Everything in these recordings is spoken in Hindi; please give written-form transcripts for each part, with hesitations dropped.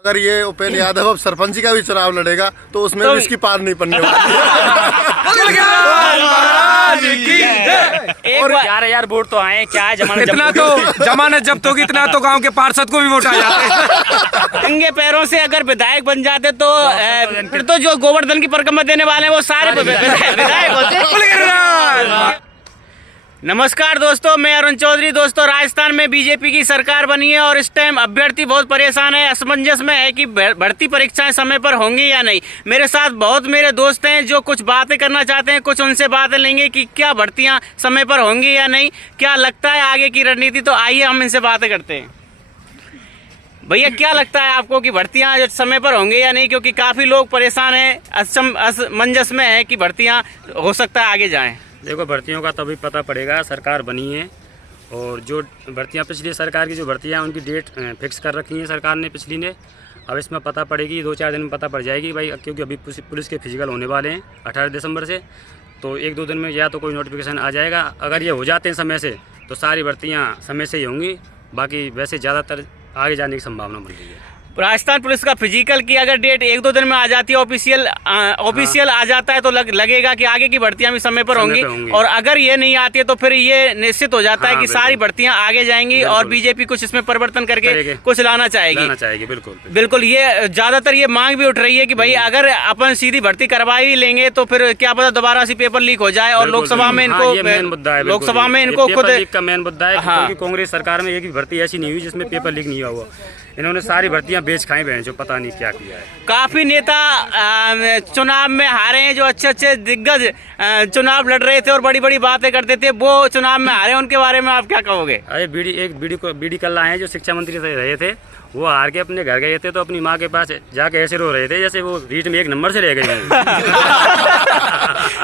अगर ये उपेंद्र यादव अब सरपंच का भी चुनाव लड़ेगा तो उसमें भी इसकी पार नहीं पड़ने वाली। और 11,000 वोट तो आए, क्या है इतना तो जमानत जब्त होगी, इतना तो गांव के पार्षद को भी वोट आ जाते। नंगे पैरों से अगर विधायक बन जाते तो फिर तो जो गोवर्धन की परिक्रमा देने वाले हैं वो सारे विधायक होते। नमस्कार दोस्तों, मैं अरुण चौधरी। दोस्तों, राजस्थान में बीजेपी की सरकार बनी है और इस टाइम अभ्यर्थी बहुत परेशान है, असमंजस में है कि भर्ती परीक्षाएं समय पर होंगी या नहीं। मेरे साथ बहुत मेरे दोस्त हैं जो कुछ बातें करना चाहते हैं, कुछ उनसे बातें लेंगे कि क्या भर्तियां समय पर होंगी या नहीं, क्या लगता है आगे की रणनीति। तो आइए हम इनसे बातें करते हैं। भैया, क्या लगता है आपको कि भर्तियां समय पर होंगे या नहीं, क्योंकि काफ़ी लोग परेशान हैं, असमंजस में है कि भर्तियाँ हो सकता है आगे जाएँ। देखो, भर्तियों का तभी पता पड़ेगा, सरकार बनी है और जो भर्तियां पिछली सरकार की जो भर्तियां उनकी डेट फिक्स कर रखी है सरकार ने पिछली ने। अब इसमें पता पड़ेगी, 2-4 दिन में पता पड़ जाएगी भाई, क्योंकि अभी पुलिस के फिजिकल होने वाले हैं 18 दिसंबर से। तो 1-2 दिन में या तो कोई नोटिफिकेशन आ जाएगा। अगर ये हो जाते हैं समय से तो सारी भर्तियाँ समय से ही होंगी, बाकी वैसे ज़्यादातर आगे जाने की संभावना बन रही है। राजस्थान पुलिस का फिजिकल की अगर डेट 1-2 दिन में आ जाती है, ऑफिशियल आ जाता है तो लगेगा कि आगे की भर्तियां भी समय पर होंगी। और अगर ये नहीं आती है तो फिर ये निश्चित हो जाता है कि सारी भर्तियां आगे जाएंगी और बीजेपी कुछ इसमें परिवर्तन करके कुछ लाना चाहेगी। बिल्कुल, ये ज्यादातर ये मांग भी उठ रही है कि भाई अगर अपन सीधी भर्ती करवा ही लेंगे तो फिर क्या पता दोबारा से पेपर लीक हो जाए और लोकसभा में इनको खुद का मेन मुद्दा है, क्योंकि कांग्रेस सरकार में एक भी भर्ती ऐसी नहीं हुई जिसमें पेपर लीक नहीं हुआ। इन्होंने सारी भर्तियां बेच खाई हैं, जो पता नहीं क्या किया है। काफी नेता चुनाव में हारे हैं, जो अच्छे दिग्गज चुनाव लड़ रहे थे और बड़ी बड़ी बातें करते थे, वो चुनाव में हारे। उनके बारे में आप क्या कहोगे? अरे बीडी कल्ला हैं जो शिक्षा मंत्री रहे थे, वो हार के अपने घर गए थे तो अपनी माँ के पास जाके ऐसे रो रहे थे जैसे वो रीट में 1 नंबर से रह गए हैं।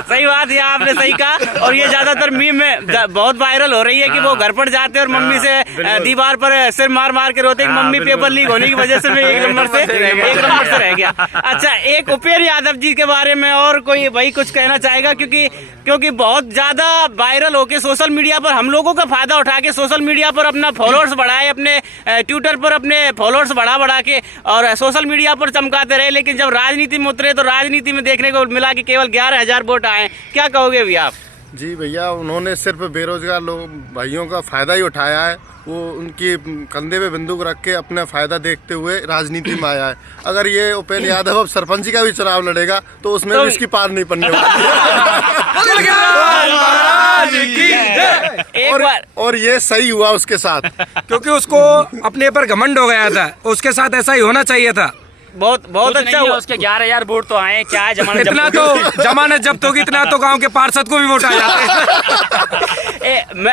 सही बात है, आपने सही कहा। और ये ज्यादातर मीम में बहुत वायरल हो रही है कि वो घर पर जाते और मम्मी से दीवार पर सिर मार मार के रोते कि मम्मी पेपर लीक होने की वजह से मैं 1 नंबर से रह गया। अच्छा, एक उपेंद्र यादव जी के बारे में और कोई भाई कुछ कहना चाहेगा, क्योंकि बहुत ज्यादा वायरल होके सोशल मीडिया पर हम लोगों का फायदा उठा के सोशल मीडिया पर अपना फॉलोअर्स बढ़ाए, अपने ट्विटर पर अपने फॉलोअर्स बढ़ा के और सोशल मीडिया पर चमकाते रहे, लेकिन जब राजनीति में उतरे तो राजनीति में देखने को मिला कि केवल 11,000 वोट आए। क्या कहोगे भैया आप? जी भैया, उन्होंने सिर्फ बेरोजगार लोग भाइयों का फायदा ही उठाया है। वो उनकी कंधे पे बंदूक रख के अपना फायदा देखते हुए राजनीति में आया है। अगर ये उपेंद्र यादव अब सरपंच का भी चुनाव लड़ेगा तो उसमें भी इसकी पार नहीं पड़ने वाली। और ये सही हुआ उसके साथ, क्योंकि उसको अपने पर घमंड हो गया था, उसके साथ ऐसा ही होना चाहिए था। बहुत अच्छा हुआ। उसके 11,000 वोट तो आए, क्या है इतना तो जमानत जब्त होगी, इतना तो गांव के पार्षद को भी वोट आ जाते।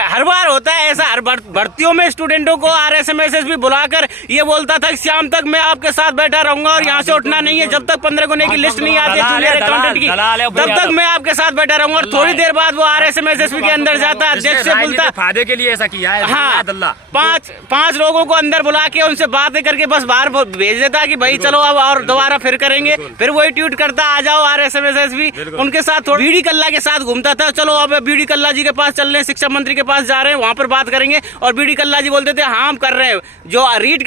हर बार होता है ऐसा, हर भर्तियों में स्टूडेंटों को RSMSS भी बुलाकर ये बोलता था कि शाम तक मैं आपके साथ बैठा रहूंगा और यहाँ से उठना नहीं है, जब तक 15 गुने की लिस्ट नहीं आती जूनियर अकाउंटेंट की, तब तक मैं आपके साथ बैठा रहूंगा। और थोड़ी देर बाद वो RSMSS के अंदर जाता, अध्यक्ष से बोलता फायदे के लिए ऐसा किया है। हाँ, 5 लोगों को अंदर बुला के उनसे बातें करके बस बाहर भेज देता कि भाई चलो और दोबारा फिर करेंगे। फिर वही ट्वीट करता, आ जाओ RSMSS भी। उनके साथ बीडी कल्ला के साथ घूमता था, चलो अब बीडी कल्ला जी के पास चल रहे हैं, शिक्षा मंत्री के पास जा रहे हैं, वहां पर बात करेंगे। और बीडी कल्ला जी बोलते थे हाँ हम कर रहे हैं, जो रीट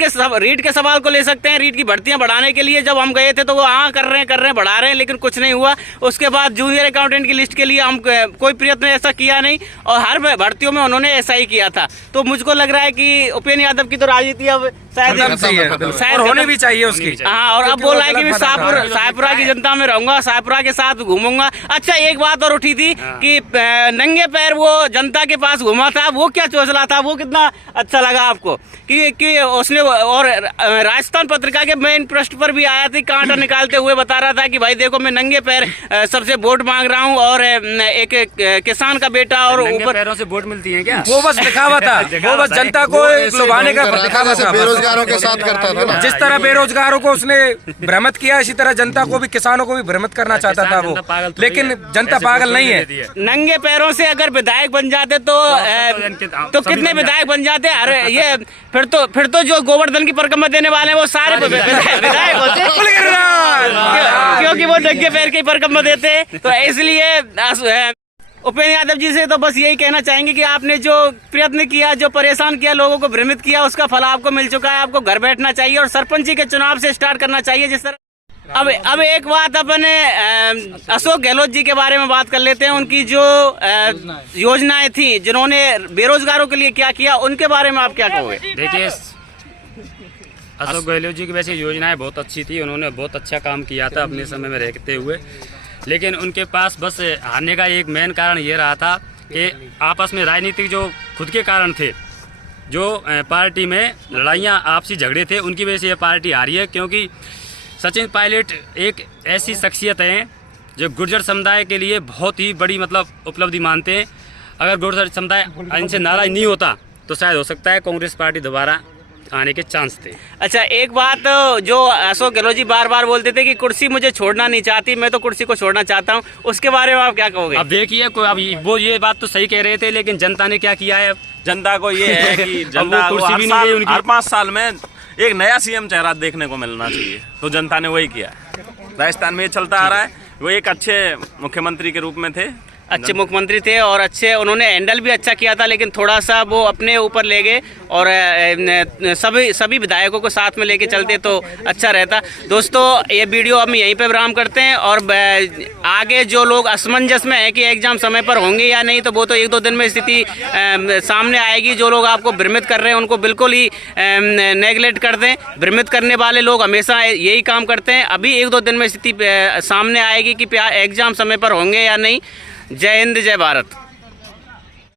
के सवाल को ले सकते हैं, रीट की भर्तियां बढ़ाने के लिए जब हम गए थे तो वो हाँ कर रहे हैं बढ़ा रहे हैं, लेकिन कुछ नहीं हुआ। उसके बाद जूनियर अकाउंटेंट की लिस्ट के लिए हम कोई प्रयत्न ऐसा किया नहीं और हर भर्तियों में उन्होंने ऐसा ही किया था। तो मुझको लग रहा है कि उपेंद्र यादव की तो राजनीति अब शायद होने भी चाहिए उसकी। हाँ, और अब बोल रहा है कि मैं शाहपुरा की जनता में रहूंगा, शाहपुरा के साथ घूमूंगा। अच्छा, एक बात और उठी थी कि नंगे पैर वो जनता के पास घूमा था, वो क्या चौचला था, वो कितना अच्छा लगा आपको कि उसने और राजस्थान पत्रिका के मेन पृष्ठ पर भी आया था, कांटा निकालते हुए बता रहा था कि भाई देखो मैं नंगे पैर सबसे वोट मांग रहा हूँ और एक किसान का बेटा और ऊपर पैरों से वोट मिलती है क्या? वो बस दिखावा था, वो बस जनता को लुभाने का दिखावा था। बेरोजगारों के साथ करता था ना, जिस तरह बेरोजगारों को उसने भ्रमित किया, इसी तरह जनता को भी, किसानों को भी भ्रमित करना चाहता था वो, लेकिन जनता पागल नहीं है। नंगे पैरों से अगर विधायक बन जाते तो कितने विधायक बन जाते? अरे ये फिर तो जो गोवर्धन की परिक्रमा देने वाले हैं वो सारे विधायक होते, क्योंकि वो नंगे पैर की परिक्रमा देते। तो इसलिए उपेंद्र यादव जी से तो बस यही कहना चाहेंगे कि आपने जो प्रयत्न किया, जो परेशान किया, लोगों को भ्रमित किया, उसका फल आपको मिल चुका है। आपको घर बैठना चाहिए और सरपंची के चुनाव से स्टार्ट करना चाहिए जिस तरह। अब एक बात अपने अशोक गहलोत जी के बारे में बात कर लेते हैं। उनकी जो योजनाएं थी, जिन्होंने बेरोजगारों के लिए क्या किया, उनके बारे में आप क्या कहोगे? देखिए, अशोक गहलोत जी की वैसे योजनाएं बहुत अच्छी थी, उन्होंने बहुत अच्छा काम किया था अपने समय में रहते हुए, लेकिन उनके पास बस हारने का एक मेन कारण ये रहा था कि आपस में राजनीतिक जो खुद के कारण थे, जो पार्टी में लड़ाइयाँ आपसी झगड़े थे, उनकी वजह से ये पार्टी हारी है। क्योंकि सचिन पायलट एक ऐसी शख्सियत हैं जो गुर्जर समुदाय के लिए बहुत ही बड़ी मतलब उपलब्धि मानते हैं। अगर गुर्जर समुदाय इनसे नाराज नहीं होता तो शायद हो सकता है कांग्रेस पार्टी दोबारा आने के चांस थे। अच्छा, एक बात जो अशोक गहलोत जी बार बार बोलते थे कि कुर्सी मुझे छोड़ना नहीं चाहती, मैं तो कुर्सी को छोड़ना चाहता हूँ, उसके बारे में आप क्या कहोगे? अब देखिए, अब वो ये बात तो सही कह रहे थे, लेकिन जनता ने क्या किया है? जनता को ये है कि जनता को हर 5 साल में एक नया सीएम चेहरा देखने को मिलना चाहिए, तो जनता ने वही किया। राजस्थान में ये चलता आ रहा है। वो एक अच्छे मुख्यमंत्री के रूप में थे, अच्छे मुख्यमंत्री थे और अच्छे उन्होंने हैंडल भी अच्छा किया था, लेकिन थोड़ा सा वो अपने ऊपर ले गए और सभी विधायकों को साथ में लेके चलते तो अच्छा रहता। दोस्तों, ये वीडियो हम यहीं पे विराम करते हैं और आगे जो लोग असमंजस में है कि एग्जाम समय पर होंगे या नहीं, तो वो तो 1-2 दिन में स्थिति सामने आएगी। जो लोग आपको भ्रमित कर रहे हैं उनको बिल्कुल ही नेगलेक्ट कर दें। भ्रमित करने वाले लोग हमेशा यही काम करते हैं। अभी 1-2 दिन में स्थिति सामने आएगी कि एग्जाम समय पर होंगे या नहीं। जय हिंद, जय भारत।